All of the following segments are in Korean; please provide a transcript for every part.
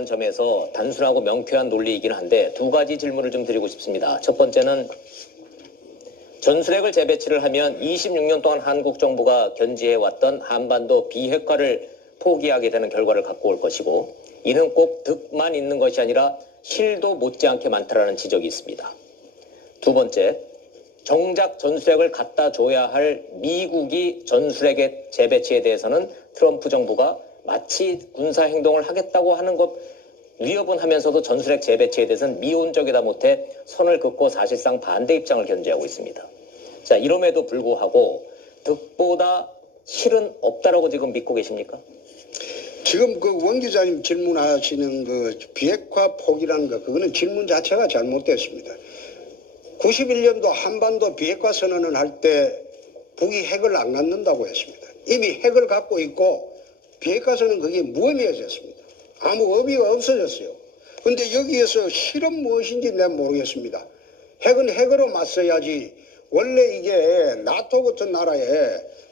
논리라는 점에서 단순하고 명쾌한 논리이긴 한데 두 가지 질문을 좀 드리고 싶습니다. 첫 번째는 전술핵을 재배치를 하면 26년 동안 한국 정부가 견지해왔던 한반도 비핵화를 포기하게 되는 결과를 갖고 올 것이고, 이는 꼭 득만 있는 것이 아니라 실도 못지않게 많다라는 지적이 있습니다. 두 번째, 정작 전술핵을 갖다 줘야 할 미국이 전술핵의 재배치에 대해서는 트럼프 정부가 마치 군사행동을 하겠다고 하는 것 위협은 하면서도 전술핵 재배치에 대해서는 미온적이다 못해 선을 긋고 사실상 반대 입장을 견지하고 있습니다. 자, 이럼에도 불구하고 득보다 실은 없다라고 지금 믿고 계십니까? 지금 그 원 기자님 질문하시는 그 비핵화 포기라는 거, 그거는 질문 자체가 잘못됐습니다. 91년도 한반도 비핵화 선언을 할 때 북이 핵을 안 갖는다고 했습니다. 이미 핵을 갖고 있고 비핵화 선언은 그게 무의미해졌습니다. 아무 의미가 없어졌어요. 그런데 여기에서 실은 무엇인지 내가 모르겠습니다. 핵은 핵으로 맞서야지. 원래 이게 나토 같은 나라에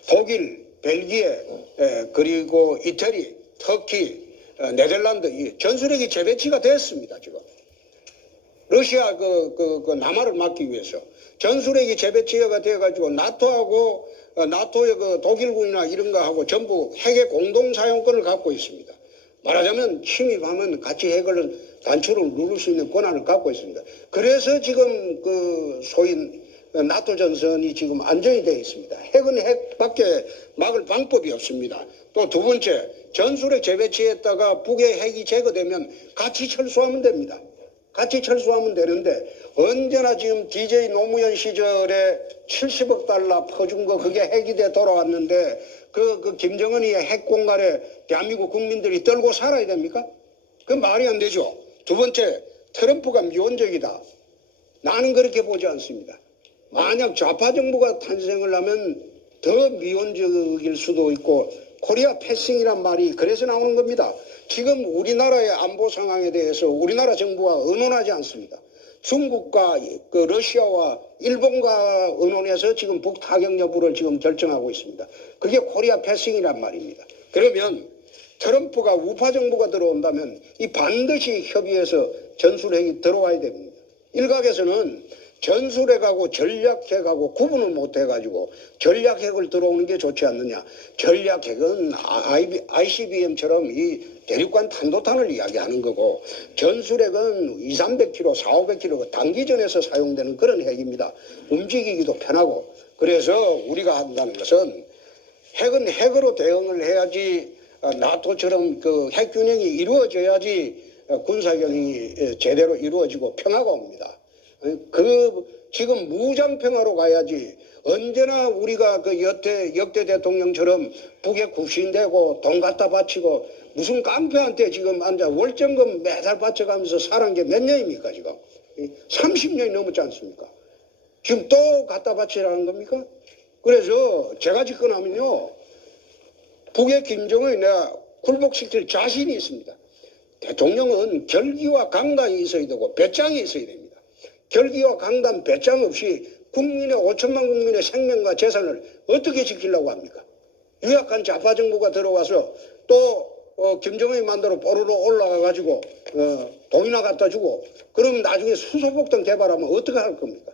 독일, 벨기에, 그리고 이태리, 터키, 네덜란드 전술핵이 재배치가 됐습니다. 지금 러시아 그 남하를 막기 위해서 전술핵이 재배치가 돼가지고 나토하고 나토의 그 독일군이나 이런 거하고 전부 핵의 공동 사용권을 갖고 있습니다. 말하자면 침입하면 같이 핵을 단추를 누를 수 있는 권한을 갖고 있습니다. 그래서 지금 그 소위 나토 전선이 지금 안정이 되어 있습니다. 핵은 핵밖에 막을 방법이 없습니다. 또 두 번째, 전술핵 재배치했다가 북의 핵이 제거되면 같이 철수하면 됩니다. 같이 철수하면 되는데 언제나 지금 DJ 노무현 시절에 70억 달러 퍼준 거 그게 핵이 돼 돌아왔는데 그 김정은이 핵 공갈에 대한민국 국민들이 떨고 살아야 됩니까? 그 말이 안 되죠. 두 번째, 트럼프가 미온적이다. 나는 그렇게 보지 않습니다. 만약 좌파 정부가 탄생을 하면 더 미온적일 수도 있고 코리아 패싱이란 말이 그래서 나오는 겁니다. 지금 우리나라의 안보 상황에 대해서 우리나라 정부가 의논하지 않습니다. 중국과 그 러시아와 일본과 의논해서 지금 북타격 여부를 지금 결정하고 있습니다. 그게 코리아 패싱이란 말입니다. 그러면 트럼프가 우파 정부가 들어온다면 이 반드시 협의해서 전술핵이 들어와야 됩니다. 일각에서는 전술핵하고 전략핵하고 구분을 못해가지고 전략핵을 들어오는 게 좋지 않느냐. 전략핵은 ICBM처럼 이 대륙간 탄도탄을 이야기하는 거고 전술핵은 200~300km, 400~500km 단기전에서 사용되는 그런 핵입니다. 움직이기도 편하고. 그래서 우리가 한다는 것은 핵은 핵으로 대응을 해야지 나토처럼 그 핵균형이 이루어져야지 군사경이 제대로 이루어지고 평화가 옵니다. 지금 무장평화로 가야지. 언제나 우리가 그 역대 대통령처럼 북에 굽신대고 돈 갖다 바치고 무슨 깡패한테 지금 앉아 월정금 매달 바쳐가면서 살은 게 몇 년입니까 지금? 30년이 넘었지 않습니까? 지금 또 갖다 바치라는 겁니까? 그래서 제가 집권하면요 북의 김정은이 내가 굴복시킬 자신이 있습니다. 대통령은 결기와 강단이 있어야 되고 배짱이 있어야 됩니다. 결기와 강단, 배짱 없이 국민의 5천만 국민의 생명과 재산을 어떻게 지키려고 합니까? 유약한 좌파 정부가 들어와서 또 김정은이 만들어 뽀로로 올라가가지고 돈이나 갖다 주고 그럼 나중에 수소폭탄 개발하면 어떻게 할 겁니까?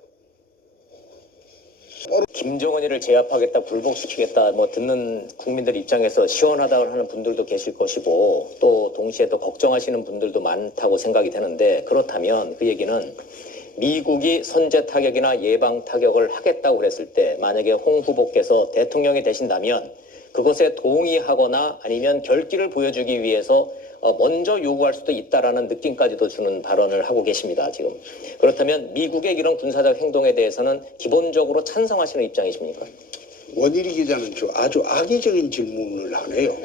김정은이를 제압하겠다, 굴복시키겠다, 뭐 듣는 국민들 입장에서 시원하다고 하는 분들도 계실 것이고 또 동시에 또 걱정하시는 분들도 많다고 생각이 되는데, 그렇다면 그 얘기는 미국이 선제 타격이나 예방 타격을 하겠다고 그랬을 때 만약에 홍 후보께서 대통령이 되신다면 그것에 동의하거나 아니면 결기를 보여주기 위해서 먼저 요구할 수도 있다라는 느낌까지도 주는 발언을 하고 계십니다. 지금. 그렇다면 미국의 이런 군사적 행동에 대해서는 기본적으로 찬성하시는 입장이십니까? 원일이 기자는 아주 악의적인 질문을 하네요.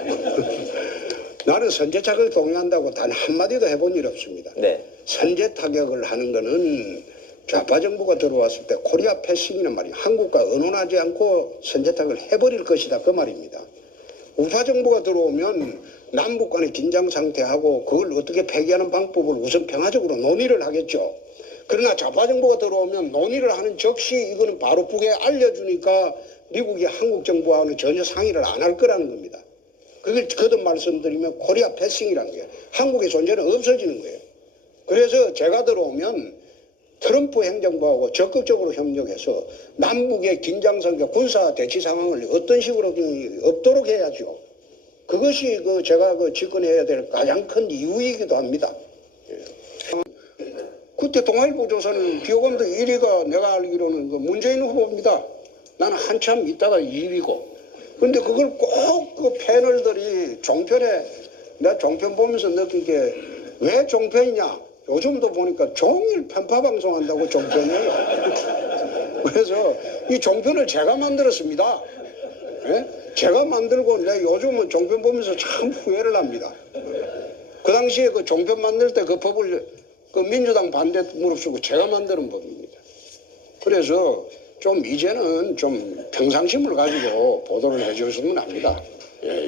나는 선제 타격을 동의한다고 단 한마디도 해본 일 없습니다. 네. 선제 타격을 하는 거는 좌파 정부가 들어왔을 때 코리아 패싱이란 말이 한국과 의논하지 않고 선제 타격을 해버릴 것이다 그 말입니다. 우파 정부가 들어오면 남북 간의 긴장 상태하고 그걸 어떻게 폐기하는 방법을 우선 평화적으로 논의를 하겠죠. 그러나 좌파 정부가 들어오면 논의를 하는 즉시 이거는 바로 북에 알려주니까 미국이 한국 정부와는 전혀 상의를 안 할 거라는 겁니다. 그걸 거듭 말씀드리면 코리아 패싱이라는 게 한국의 존재는 없어지는 거예요. 그래서 제가 들어오면 트럼프 행정부하고 적극적으로 협력해서 남북의 긴장성과 군사 대치 상황을 어떤 식으로 없도록 해야죠. 그것이 제가 집권해야 될 가장 큰 이유이기도 합니다. 그때 동아일보조선 비호감도 1위가 내가 알기로는 문재인 후보입니다. 나는 한참 있다가 2위고. 근데 그걸 꼭 패널들이 종편에, 내가 종편 보면서 느낀 게 왜 종편이냐? 요즘도 보니까 종일 편파 방송한다고 종편이에요. 그래서 이 종편을 제가 만들었습니다. 예? 제가 만들고 내가 요즘은 종편 보면서 참 후회를 합니다. 그 당시에 종편 만들 때 법을 민주당 반대 무릅쓰고 제가 만드는 법입니다. 그래서 좀 이제는 좀 평상심을 가지고 보도를 해주셨으면 합니다. 예.